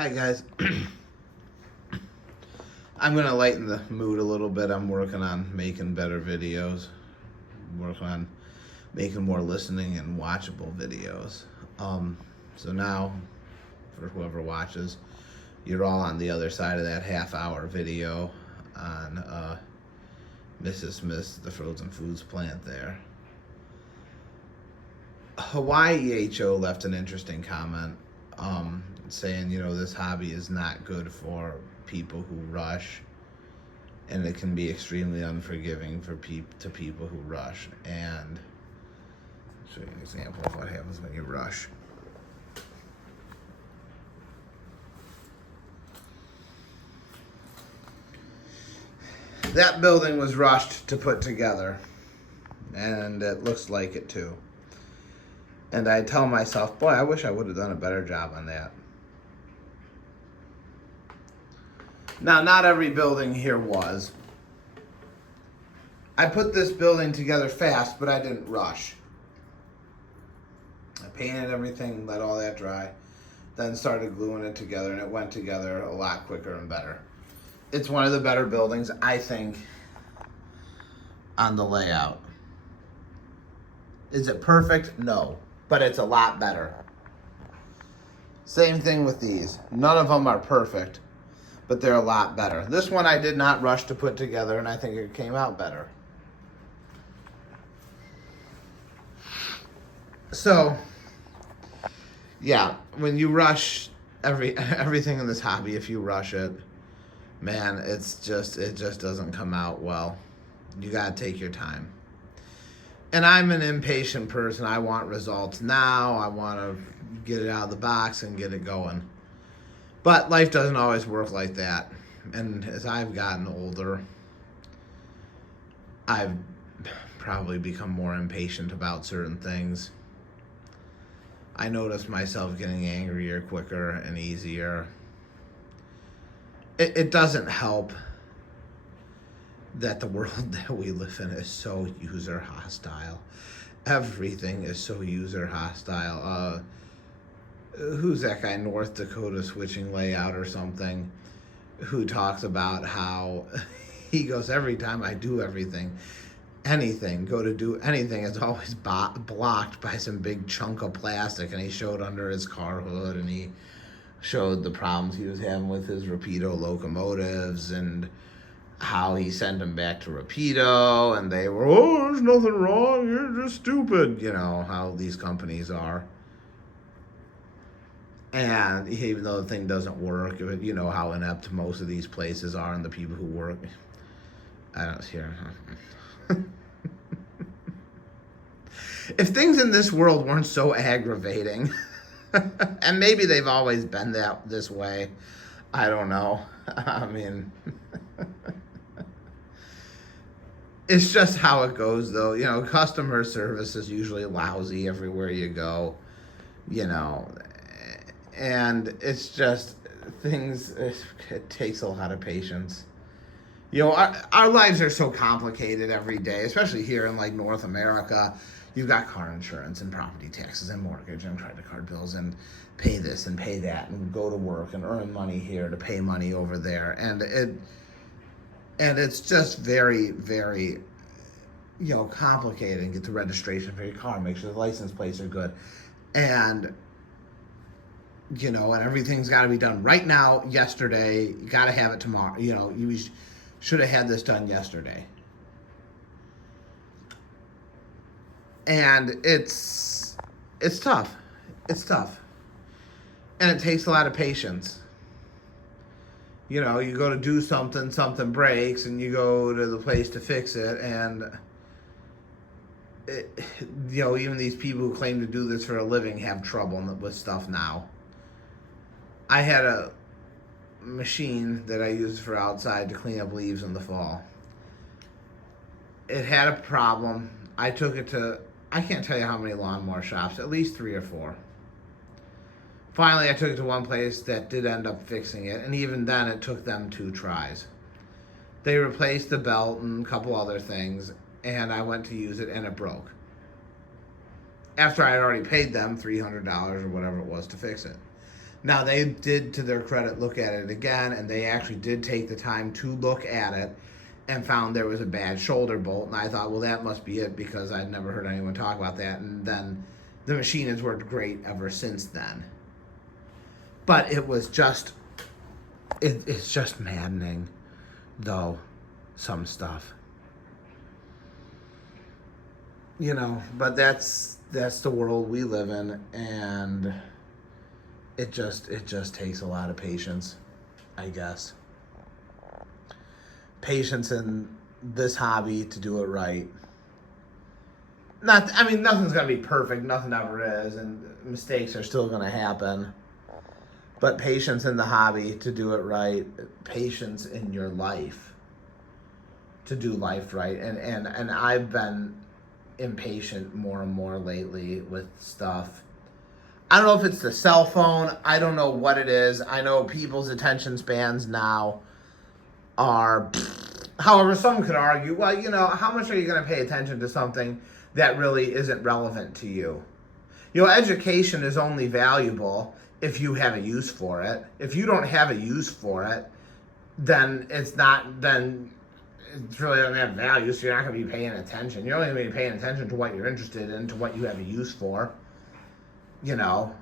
Hi guys. I'm gonna lighten the mood a little bit. I'm working on making better videos. I'm working on making more listening and watchable videos. So now, for whoever watches, you're all on the other side of that half-hour video on Mrs. Smith's, the frozen foods plant there. Hawaii HO left an interesting comment, saying, this hobby is not good for people who rush, and it can be extremely unforgiving for people who rush. And I'll show you an example of what happens when you rush. That building was rushed to put together, and it looks like it too. And I tell myself, boy, I wish I would have done a better job on that. Now, not every building here was. I put this building together fast, but I didn't rush. I painted everything, let all that dry, then started gluing it together, and it went together a lot quicker and better. It's one of the better buildings, I think, on the layout. Is it perfect? No, but it's a lot better. Same thing with these. None of them are perfect, but they're a lot better. This one I did not rush to put together, and I think it came out better. So, yeah, when you rush everything in this hobby, if you rush it, man, it just doesn't come out well. You gotta take your time. And I'm an impatient person. I want results now. I want to get it out of the box and get it going. But life doesn't always work like that. And as I've gotten older, I've probably become more impatient about certain things. I notice myself getting angrier quicker and easier. It doesn't help that the world that we live in is so user hostile. Everything is so user hostile. Who's that guy, North Dakota Switching Layout or something, who talks about how he goes, every time I do go to do anything, it's always blocked by some big chunk of plastic. And he showed under his car hood, and he showed the problems he was having with his Rapido locomotives, and how he sent them back to Rapido, and they were, there's nothing wrong, you're just stupid. You know how these companies are. And even though the thing doesn't work, you know how inept most of these places are, and the people who work. I don't hear. If things in this world weren't so aggravating, and maybe they've always been this way, I don't know. I mean, it's just how it goes, though. Customer service is usually lousy everywhere you go, and it's just things, it takes a lot of patience. Our lives are so complicated every day, especially here in like North America. You've got car insurance and property taxes and mortgage and credit card bills and pay this and pay that and go to work and earn money here to pay money over there. And it's just very, very, complicated. Get the registration for your car, make sure the license plates are good. And, and everything's got to be done right now, yesterday. You got to have it tomorrow. You should have had this done yesterday. And it's tough. It's tough. And it takes a lot of patience. You go to do something breaks, and you go to the place to fix it, and even these people who claim to do this for a living have trouble with stuff now. I had a machine that I used for outside to clean up leaves in the fall. It had a problem. I took it to, I can't tell you how many lawnmower shops, at least 3 or 4. Finally, I took it to one place that did end up fixing it, and even then it took them 2 tries. They replaced the belt and a couple other things, and I went to use it, and it broke. After I had already paid them $300 or whatever it was to fix it. Now, they did, to their credit, look at it again, and they actually did take the time to look at it and found there was a bad shoulder bolt. And I thought, well, that must be it, because I'd never heard anyone talk about that. And then the machine has worked great ever since then. But it was just, it's just maddening, though, some stuff. You know, but that's the world we live in, and it just takes a lot of patience, I guess. Patience in this hobby to do it right. I mean, nothing's gonna be perfect. Nothing ever is, and mistakes are still gonna happen. But patience in the hobby to do it right. Patience in your life to do life right. And I've been impatient more and more lately with stuff. I don't know if it's the cell phone. I don't know what it is. I know people's attention spans now are, however, some could argue, well, you know, how much are you going to pay attention to something that really isn't relevant to you? You know, education is only valuable if you have a use for it. If you don't have a use for it, then it's really doesn't have value, so you're not going to be paying attention. You're only going to be paying attention to what you're interested in, to what you have a use for. You know,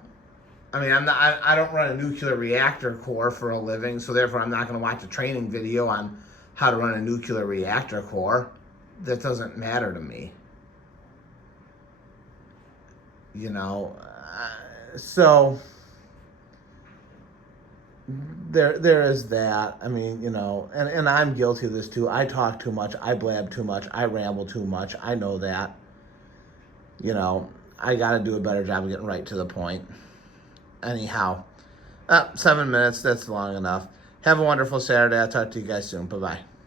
I mean, I don't run a nuclear reactor core for a living, so therefore I'm not going to watch a training video on how to run a nuclear reactor core. That doesn't matter to me. You know, so there is that. I mean, you know, and I'm guilty of this too. I talk too much. I blab too much. I ramble too much. I know that. You know, I got to do a better job of getting right to the point. Anyhow, 7 minutes, that's long enough. Have a wonderful Saturday. I'll talk to you guys soon. Bye-bye.